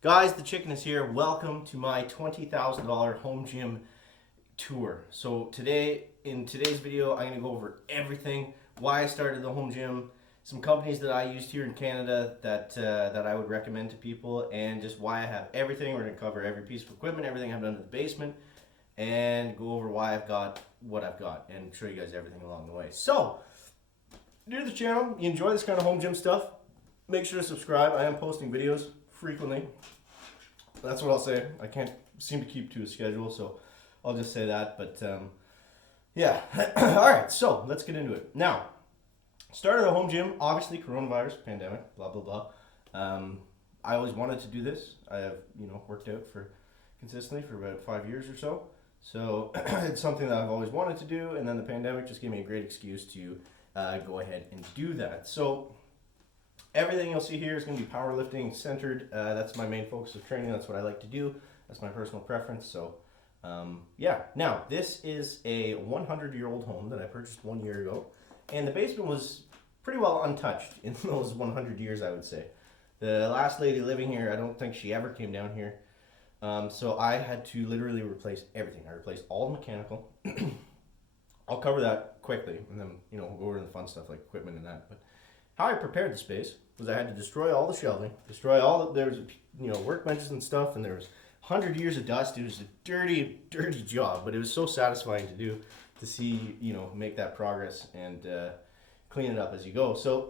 Guys, the chicken is here. Welcome to my $20,000 home gym tour. So in today's video, I'm gonna go over everything, why I started the home gym, some companies that I used here in Canada that I would recommend to people, and just why I have everything. We're gonna cover every piece of equipment, everything I've done in the basement, and go over why I've got what I've got, and show you guys everything along the way. So, new to the channel, you enjoy this kind of home gym stuff, make sure to subscribe. I am posting videos frequently. That's what I'll say. I can't seem to keep to a schedule, so I'll just say that. But yeah. All right, so let's get into it. Now, started a home gym, obviously coronavirus, pandemic, blah, blah, blah. I always wanted to do this. I have, worked out for consistently for about 5 years or so. So it's something that I've always wanted to do, and then the pandemic just gave me a great excuse to go ahead and do that. So everything you'll see here is going to be powerlifting centered. That's my main focus of training. That's what I like to do. That's my personal preference. So, yeah. Now, this is a 100-year-old home that I purchased 1 year ago. And the basement was pretty well untouched in those 100 years, I would say. The last lady living here, I don't think she ever came down here. So I had to literally replace everything. I replaced all the mechanical. I'll cover that quickly, and then, we'll go over the fun stuff like equipment and that. But how I prepared the space was I had to destroy all the shelving, there was, workbenches and stuff, and there was 100 years of dust. It was a dirty, dirty job, but it was so satisfying to do, to see, make that progress and clean it up as you go. So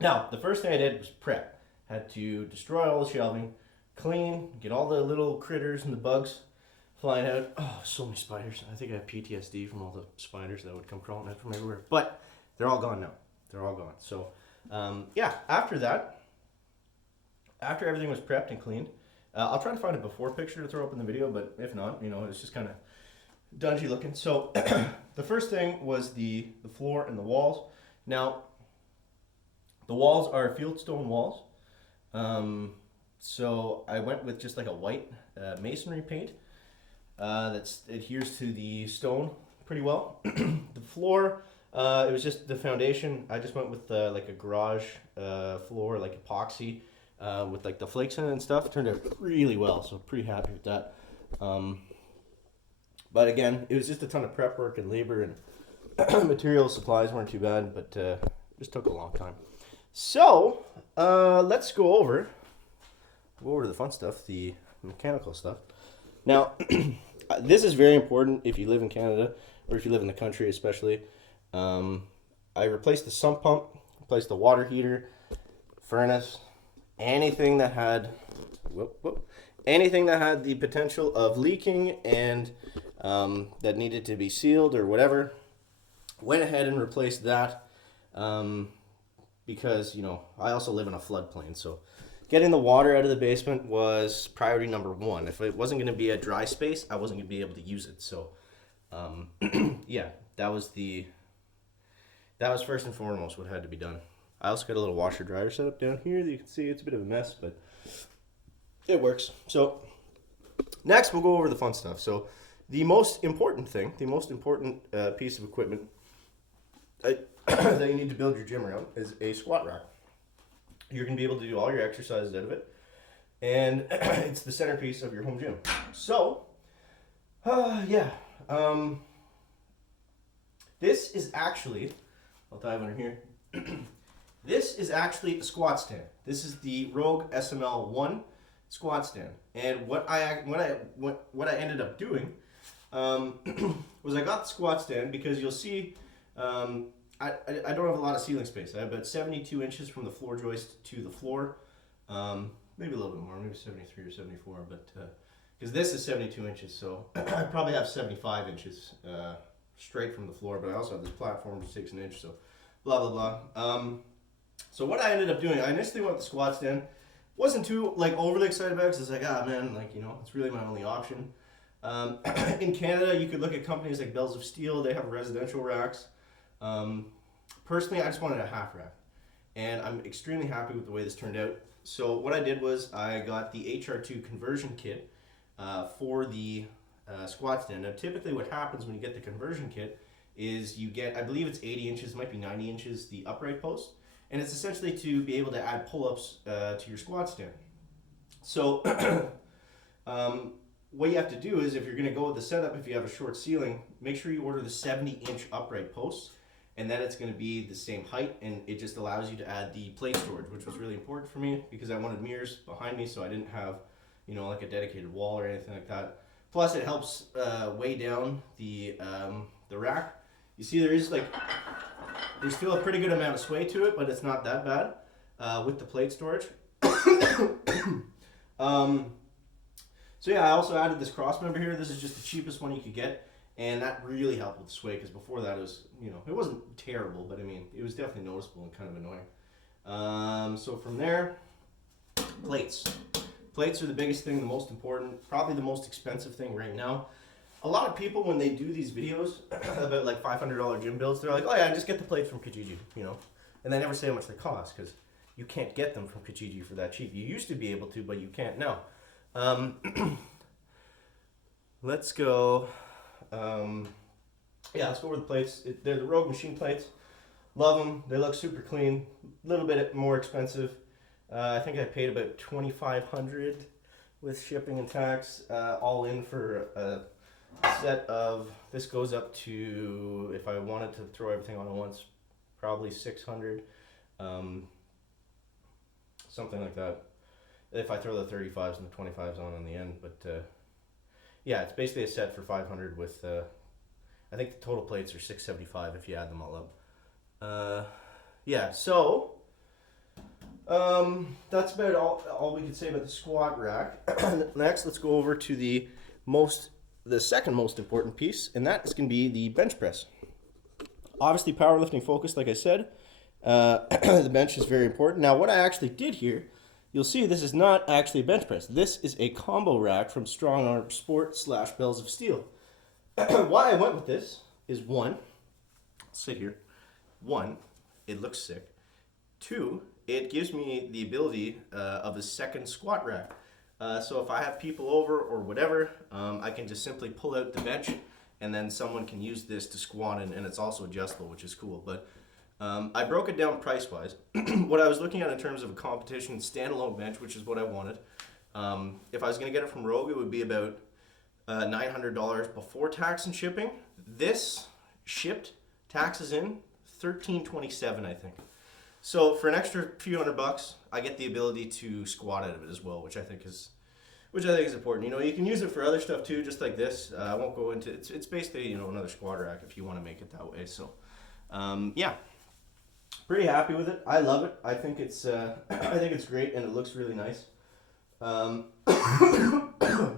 now, the first thing I did was prep. Had to destroy all the shelving, clean, get all the little critters and the bugs flying out. Oh, so many spiders. I think I have PTSD from all the spiders that would come crawling out from everywhere. But they're all gone now. They're all gone. So, yeah, after that, after everything was prepped and cleaned, I'll try to find a before picture to throw up in the video, but if not, it's just kind of dungy looking. So, the first thing was the floor and the walls. Now, the walls are fieldstone walls. So, I went with just like a white masonry paint that adheres to the stone pretty well. The floor, it was just the foundation. I just went with like a garage floor, like epoxy, with like the flakes in it and stuff. It turned out really well, so pretty happy with that. But again, it was just a ton of prep work and labor, and material supplies weren't too bad, but just took a long time. So let's go over the fun stuff, the mechanical stuff. Now, this is very important if you live in Canada, or if you live in the country especially. I replaced the sump pump, replaced the water heater, furnace, anything that had anything that had the potential of leaking and that needed to be sealed or whatever. Went ahead and replaced that because I also live in a floodplain, so getting the water out of the basement was priority number one. If it wasn't going to be a dry space, I wasn't going to be able to use it. So, yeah, that was first and foremost what had to be done. I also got a little washer dryer set up down here that you can see. It's a bit of a mess, but it works. So next we'll go over the fun stuff. So the most important thing, piece of equipment that you need to build your gym around is a squat rack. You're going to be able to do all your exercises out of it, and it's the centerpiece of your home gym. So, yeah. This is actually, I'll dive under here. This is actually a squat stand. This is the Rogue SML1 squat stand. And what I ended up doing was I got the squat stand because you'll see I don't have a lot of ceiling space. I have about 72 inches from the floor joist to the floor. Maybe a little bit more, maybe 73 or 74, but because this is 72 inches, so I probably have 75 inches straight from the floor, but I also have this platform which takes an inch, so blah, blah, blah. So what I ended up doing, I initially went with the squat stand. Wasn't too overly excited about it because it's like, man, it's really my only option. In Canada, you could look at companies like Bells of Steel. They have residential racks. Personally, I just wanted a half rack, and I'm extremely happy with the way this turned out. So what I did was I got the HR2 conversion kit for the squat stand. Now, typically what happens when you get the conversion kit is you get, I believe it's 80 inches, might be 90 inches, the upright post. And it's essentially to be able to add pull-ups to your squat stand. So what you have to do is, if you're going to go with the setup, if you have a short ceiling, make sure you order the 70-inch upright posts, and then it's going to be the same height, and it just allows you to add the plate storage, which was really important for me because I wanted mirrors behind me, so I didn't have, you know, like a dedicated wall or anything like that. Plus, it helps weigh down the rack. You see, there's still a pretty good amount of sway to it, but it's not that bad with the plate storage. So yeah, I also added this cross member here. This is just the cheapest one you could get, and that really helped with the sway, because before that it was, you know, it wasn't terrible, but I mean, it was definitely noticeable and kind of annoying. So from there, plates. Plates are the biggest thing, the most important, probably the most expensive thing right now. A lot of people, when they do these videos about like $500 gym builds, they're like, oh yeah, just get the plates from Kijiji, you know, and they never say how much they cost, because you can't get them from Kijiji for that cheap. You used to be able to, but you can't now. Let's go. Yeah, let's go over the plates. They're the Rogue machine plates. Love them. They look super clean. A little bit more expensive. I think I paid about $2,500 with shipping and tax, all in for a set of. This goes up to, if I wanted to throw everything on at once, probably $600, something like that. If I throw the 35s and the 25s on the end, but yeah, it's basically a set for $500 with, I think the total plates are $675 if you add them all up. Yeah, so that's about all we can say about the squat rack. Next, let's go over to the second most important piece, and that is going to be the bench press. Obviously, powerlifting focused, like I said. The bench is very important. Now, what I actually did here, you'll see this is not actually a bench press. This is a combo rack from Strong Arm Sport / Bells of Steel. Why I went with this is, one, sit here. One, it looks sick. Two, it gives me the ability of a second squat rack. So if I have people over or whatever, I can just simply pull out the bench, and then someone can use this to squat in, and it's also adjustable, which is cool. But I broke it down price-wise. What I was looking at in terms of a competition standalone bench, which is what I wanted. If I was going to get it from Rogue, it would be about $900 before tax and shipping. This shipped, taxes in, $1,327, I think. So for an extra few $100, I get the ability to squat out of it as well, which I think is important. You know, you can use it for other stuff too, just like this. I won't go into it. It's basically, you know, another squat rack if you want to make it that way. So yeah. Pretty happy with it. I love it. I think it's great, and it looks really nice.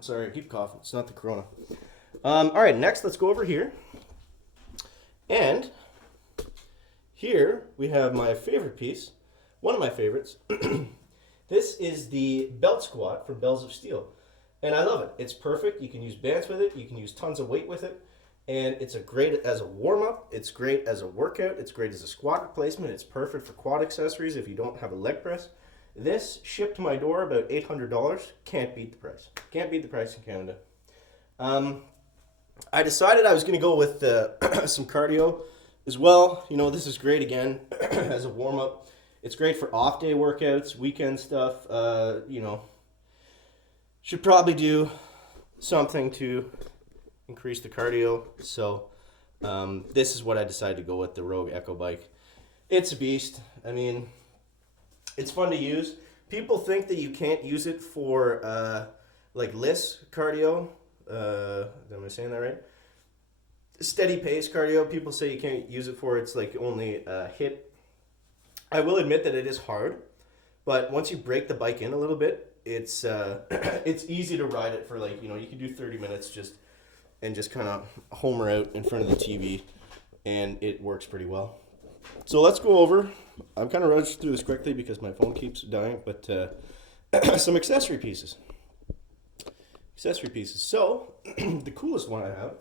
Sorry, I keep coughing. It's not the corona. All right, next let's go over here. And here we have my favorite piece, one of my favorites. This is the belt squat from Bells of Steel. And I love it. It's perfect. You can use bands with it. You can use tons of weight with it. And it's great as a warm-up. It's great as a workout. It's great as a squat replacement. It's perfect for quad accessories if you don't have a leg press. This shipped to my door about $800. Can't beat the price. Can't beat the price in Canada. I decided I was going to go with some cardio as well. You know, this is great again as a warm-up. It's great for off-day workouts, weekend stuff. You know, should probably do something to increase the cardio. So this is what I decided to go with, the Rogue Echo Bike. It's a beast. I mean, it's fun to use. People think that you can't use it for like LISS cardio. Am I saying that right? Steady pace cardio. People say you can't use it for. It's like only HIIT. I will admit that it is hard, but once you break the bike in a little bit, it's easy to ride it for, like, you know, you can do 30 minutes just kind of homer out in front of the TV, and it works pretty well. So let's go over. I'm kind of rushing through this quickly because my phone keeps dying, but some accessory pieces. So the coolest one I have.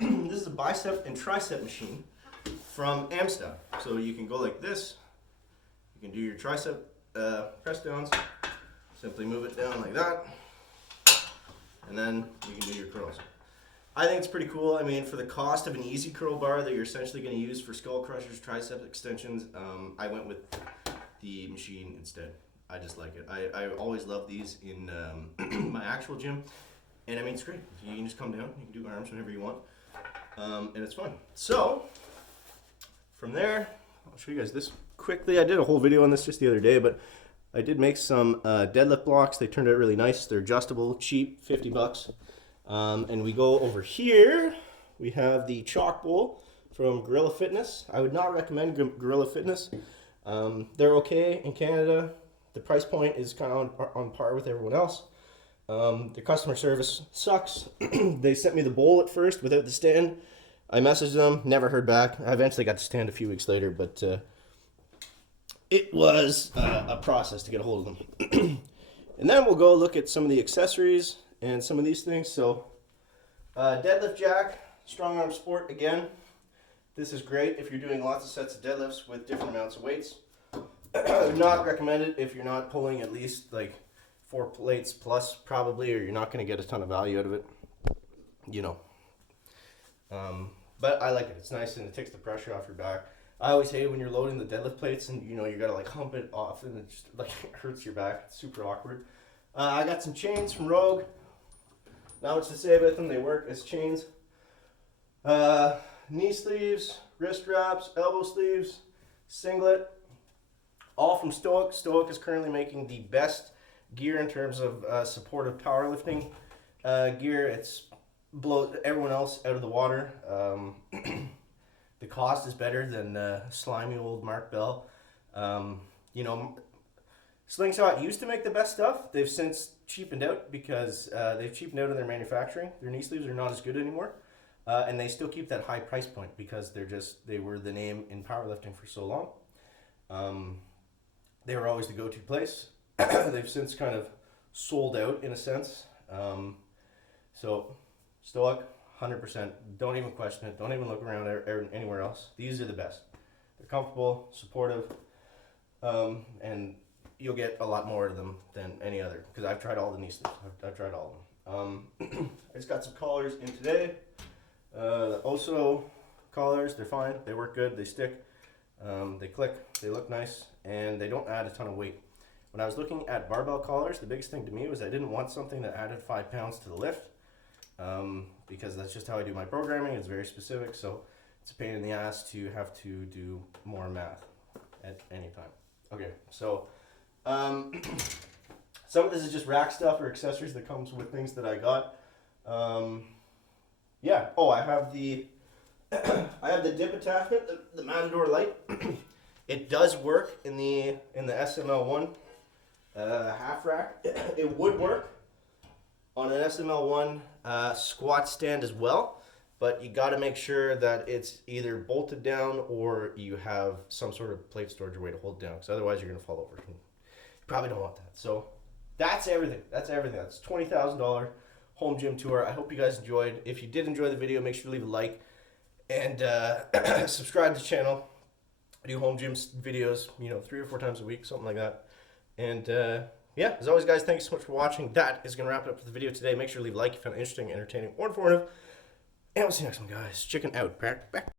This is a bicep and tricep machine from Amstaff. So you can go like this. You can do your tricep press downs. Simply move it down like that, and then you can do your curls. I think it's pretty cool. I mean, for the cost of an easy curl bar that you're essentially going to use for skull crushers, tricep extensions, I went with the machine instead. I just like it. I always love these in my actual gym, and I mean, it's great. You can just come down, you can do arms whenever you want, and it's fun. So from there, I'll show you guys this quickly. I did a whole video on this just the other day, but I did make some deadlift blocks. They turned out really nice. They're adjustable, cheap, 50 bucks. And we go over here. We have the chalk bowl from Gorilla Fitness. I would not recommend Gorilla Fitness. They're okay in Canada. The price point is kind of on par with everyone else. The customer service sucks. They sent me the bowl at first without the stand. I messaged them, never heard back. I eventually got the stand a few weeks later, but it was a process to get a hold of them. And then we'll go look at some of the accessories and some of these things. So deadlift jack, strong arm sport again. This is great if you're doing lots of sets of deadlifts with different amounts of weights. Not recommended if you're not pulling at least like 4 plates plus probably, or you're not going to get a ton of value out of it, you know. But I like it. It's nice and it takes the pressure off your back. I always hate when you're loading the deadlift plates and you know you gotta like hump it off and it just like hurts your back. It's super awkward. I got some chains from Rogue. Not much to say about them. They work as chains. Knee sleeves, wrist wraps, elbow sleeves, singlet, all from Stoic. Stoic is currently making the best gear in terms of supportive powerlifting gear. It's blows everyone else out of the water. The cost is better than slimy old Mark Bell. You know, Slingshot used to make the best stuff. They've since cheapened out because they've cheapened out in their manufacturing. Their knee sleeves are not as good anymore. And they still keep that high price point because they were the name in powerlifting for so long. They were always the go-to place. They've since kind of sold out in a sense. So Stoic, 100%. Don't even question it. Don't even look around anywhere else. These are the best. They're comfortable, supportive, and you'll get a lot more of them than any other because I've tried all the knee sleeves. I've tried all of them. I just got some collars in today. The Oso collars, they're fine. They work good. They stick. They click. They look nice, and they don't add a ton of weight. When I was looking at barbell collars, the biggest thing to me was I didn't want something that added 5 pounds to the lift. Because that's just how I do my programming. It's very specific, so it's a pain in the ass to have to do more math at any time. Okay, so some of this is just rack stuff or accessories that comes with things that I got. Yeah. Oh, I have the I have the dip attachment, the Matador Light. It does work in the SML1 half rack. It would work on an SML1 squat stand as well, but you got to make sure that it's either bolted down or you have some sort of plate storage or way to hold it down, because otherwise you're going to fall over. You probably don't want that. So that's everything. That's $20,000 home gym tour. I hope you guys enjoyed. If you did enjoy the video, make sure to leave a like and subscribe to the channel. I do home gym videos, 3 or 4 times a week, something like that. And yeah, as always, guys, thanks so much for watching. That is going to wrap it up for the video today. Make sure to leave a like if you found it interesting, entertaining, or informative. And we'll see you next one, guys. Chicken out. Back.